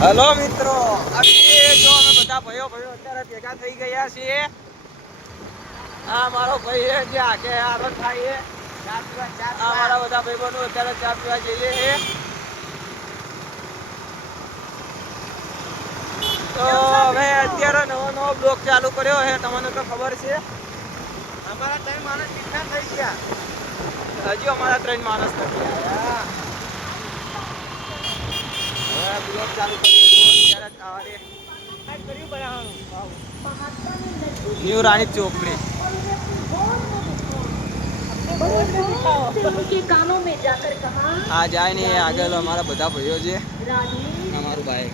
Hello મિત્રો, જો અમે બધા ભાઈઓ અત્યારે ભેગા થઈ ગયા છીએ. આ મારો ભાઈ છે જે આગે આગળ થાય છે. આ મારા બધા ભાઈબંધો અત્યારે ચા પીવા જઈએ છે. તો હવે અત્યારે નવો બ્લોક ચાલુ કર્યો છે. તમને તો ખબર છે અમારા 3 માણસ કેટલા થઈ ગયા? હજી અમારા 3 માણસ નથી આવ્યા. હવે બ્લોક ચાલુ કરીએ ત્યારે ન્યू रानी चोपड़ी आ जाए नहीं आगे हमारा बता भाइयों जे हमारू भाई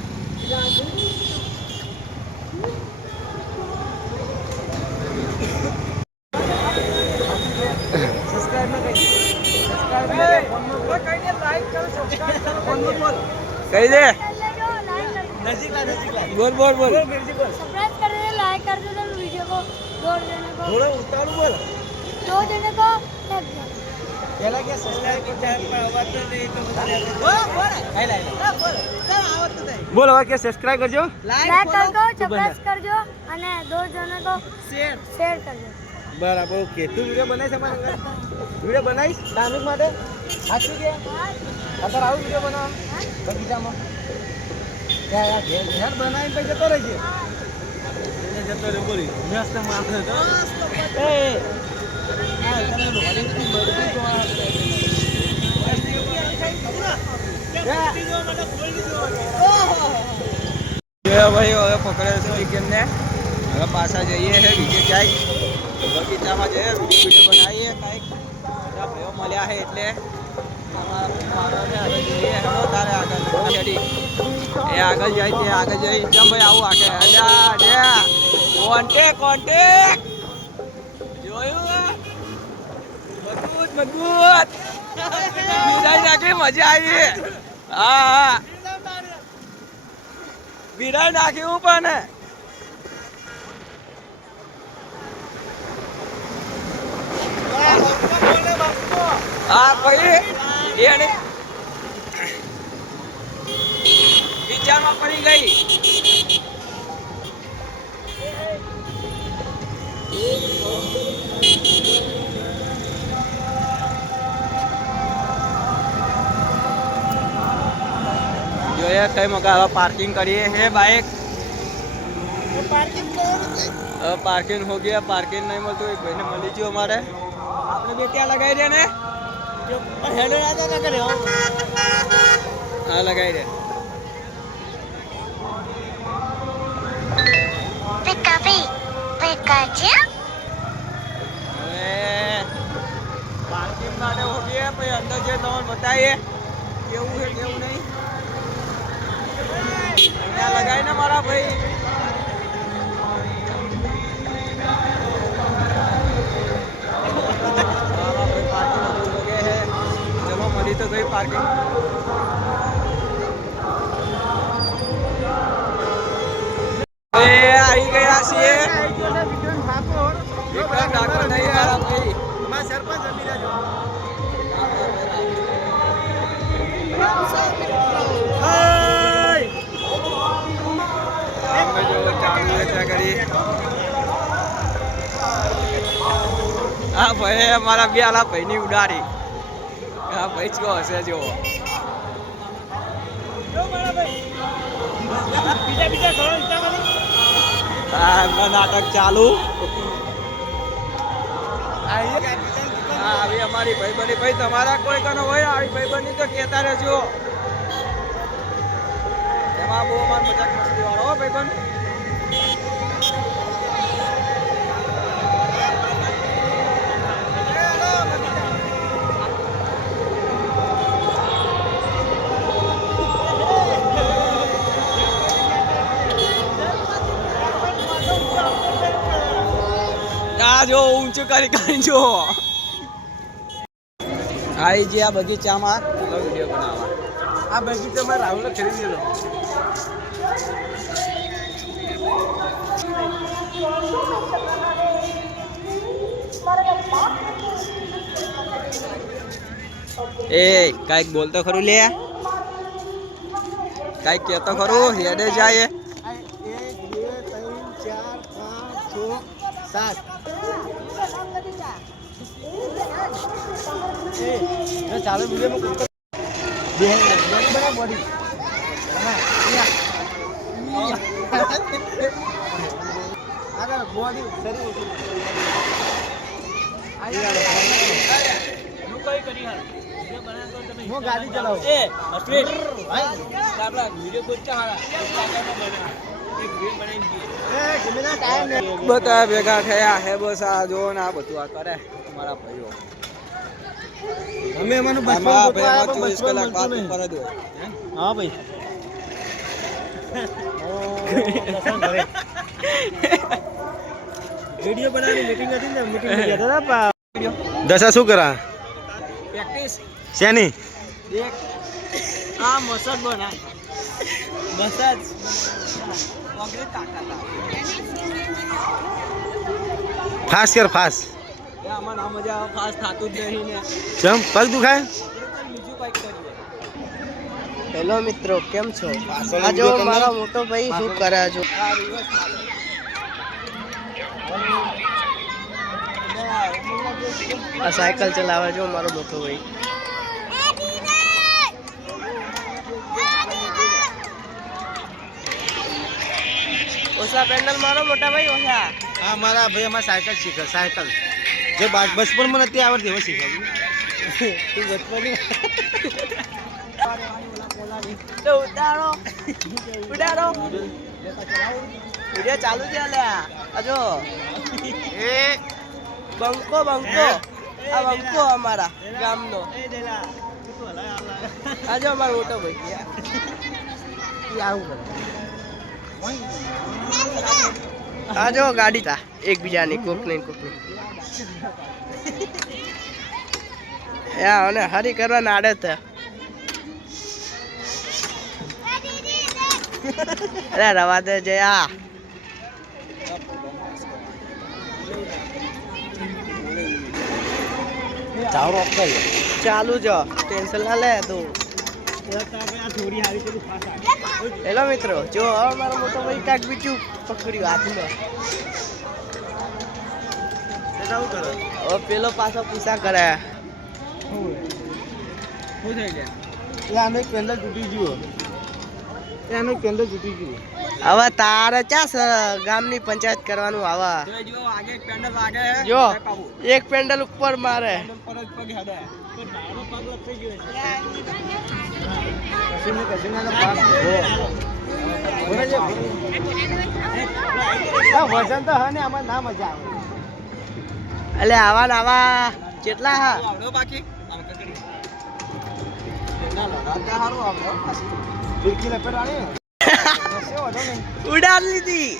कही दे बोल बोल बोल सब्सक्राइब कर दे, लाइक कर दे, वीडियो को 2 जने को थोड़ा उतारू बोल 2 जने को पहला क्या सब्सक्राइब कर जाए पर आवाज तो नहीं तो बोल बोल हाय लाइक बोल चल आवाज तो नहीं बोल હવે કે સબસ્ક્રાઇબ કરજો લાઈક કરજો સબસ્ક્રાઇબ કરજો અને 2 જને को શેર કરજો બરાબર ઓકે તું વિડિયો બનાવીશ અમારા ઘરે વિડિયો બનાવીશ ધાર્મિક માટે સાચું કે અગર આવું વિડિયો બનાવ બગીચામાં યાર ઘેર બનાવીને પછી જતો રહેજે એને જતો રહે બોલી મસ્ત માથે તો એ આ તને રોલી ની બરડી તો ભાઈ હવે પકડે છે વીકેન્ડ ને હવે પાછા જઈએ છે બીજે ક્યાંય બગીચામાં જઈએ વિડીયો બનાવીએ કાંઈક બધા ભાઈઓ મળ્યા છે એટલે એ આગળ જાય તે આગળ જઈ કેમ ભાઈ આવું આખે અલ્યા કોન્ટેક જોયું મજબૂત વિરાઈ નાખી મજા આવી હા વિરાઈ નાખ્યું પણ હા ભાઈ એને વિચારમાં પડી ગઈ જોઈએ કઈ મગા पार्किंग કરીએ હે बाइक पार्किंग हो गया पार्किंग नहीं મળતું એક ભાઈને મળી ગયો અમારે આપણે બે ત્યાં લગાવી દે ને હેડર આજા ના કરે હા લગાવી દે पार्किंग માટે हो गया પછી અંદર જે તમને બતાવીએ કેવું છે કેવું નહીં ત્યાં લગાવી ને મારા ભાઈ तो गई पार्किंग आई गया છીએ વિક્રમ ઠાકોર નહીં મારા ભાઈ માં સરપંચ અમીરા જો અમે જો ચાલુ છે કરી આ ભાઈ અમારા બે આલા ભાઈની ઉડાડી હા ભાઈ ચો હશે જો હા નાટક ચાલુ આવી અમારી ભાઈબંધી ભાઈ તમારા કોઈ કનો હોય આવી ભાઈબંધી તો કહેતા રહેજો એમાં બહુ અમાર મજાક મસ્તી વાળો હો ભાઈબંધ જો ઊંચું કરી જો આઈ જે આ બગીચામાં વિડીયો બનાવવા આ બગીચામાં રાહુલ ખરીદી લો એ કાઈક બોલ તો ખરું લે કઈ કેતો ખરું હેડે જાય આ 1 2 3 4 5 6 7 ચાલો વિડીયોમાં બે બરાબર બોડી આગળ બોડી શરીર હું ગાડી ચલાવું બધા ભેગા થયા હે બસ આ જો ને આ બધું આ કરે અમારા ભાઈઓ અમે એમાંનું બચપન આમાં ગોતવા ભાઈમાં 24 કલાક બાદ ઉપર જ હોય હા ભાઈ વિડિયો બનાવવાની મીટિંગ હતી ને મીટિંગ ગયા હતા દશા શું કરા પ્રેક્ટિસ શેની દેખ આ મસાજ બનાય મસાજ વગરે તાકાત ફાસ કર ફાસ એ આમાં ના મજા આવે ફાસ્ટ થાતું જ નહીં ને ચમ પગ દુખાય બીજું કઈક કરીએ હેલો મિત્રો કેમ છો પાછળ આ જો વિડિયો કરી મારા લો. મોટો ભાઈ શું કરે છે આ રિવર્સ આ સાયકલ ચલાવે છે મારો મોટો ભાઈ ઓસા પેન્ડલ મારો મોટા ભાઈ ઓસા હા મારા ભાઈ અમાર સાયકલ શીખે સાયકલ જે બચપનમાં નથી આવડતી હવે શીખવાડી તું બચપન તો ઉડાડો ઉડાડો વિડિયો ચાલુ છે લ્યા આજો એ બંકો બંકો આ બંકો અમારા ગામનો આજો અમારો મોટો ભાઈ આજો ગાડી તા એકબીજાની કોકની યા અને હરી કરવા નાડે તે અરે રવા દે જયા ચાવરો અપાય ચાલુ જો ટેન્શન ના લે તું હેલો મિત્રો જો હવે મારો મોટો ભાઈ કાક બીજું પકડ્યું હાથમાં શું કરે હવે પેલો પાછો પૂછા કરે શું થઈ ગયા એ આનું એક પેન્ડલ તૂટી ગયું એનું એક પેન્ડલ તૂટી ગયું હવે તારે ચા ગામની પંચાયત કરવાનું આવે જો આગે એક પેન્ડલ લાગે જો એક પેન્ડલ ઉપર મારે પર જ પગ હેડે કશું ને પાસ વજન તો હા ને આમાં ના મજા આવે એટલે આવા ને આવા કેટલા હા આવડો બાકી ના લગાતા હારું આવડો ફિરકી લપેટાણી ઉડાડ લીધી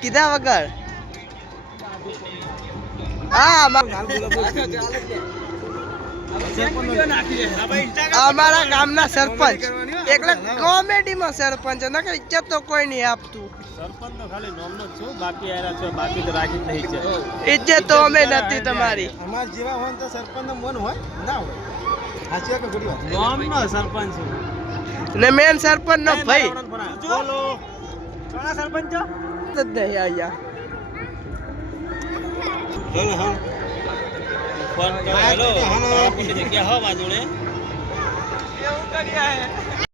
કીધા વગર હા અમારા ગામના સરપંચ એટલે કોમેડીમાં સરપંચ નકર ઇજ્જત તો કોઈ નહીં આપતું સરપંચ તો ખાલી નોમનો જ છું બાકી આયા છે બાકી તો રાખી જ નહીં છે ઇજ્જત તો અમે નથી તમારી અમાર જેવા હોય તો સરપંચ નું મન હોય ના હોય સાચી વાત કે ખોટી વાત નોમનો સરપંચ ને મેન સરપંચ નો ભાઈ બોલો કોના સરપંચ છો જ નહીં આયા હેલો હેલો ફોન કરો હેલો જગ્યા હો બાજુને એવું કર્યા હે